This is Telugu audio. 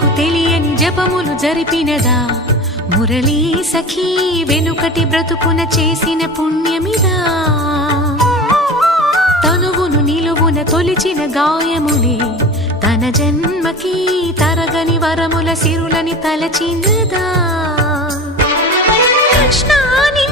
జన్మకు తెలియని జపములు జరిపినదా మురళీ సఖీ వెనుకటి బ్రతుకున చేసిన పుణ్యమిదా తనువును నిలువున తొలిచిన గాయములే తన జన్మకి తరగని వరముల సిరులని తలచినదా కృష్ణాని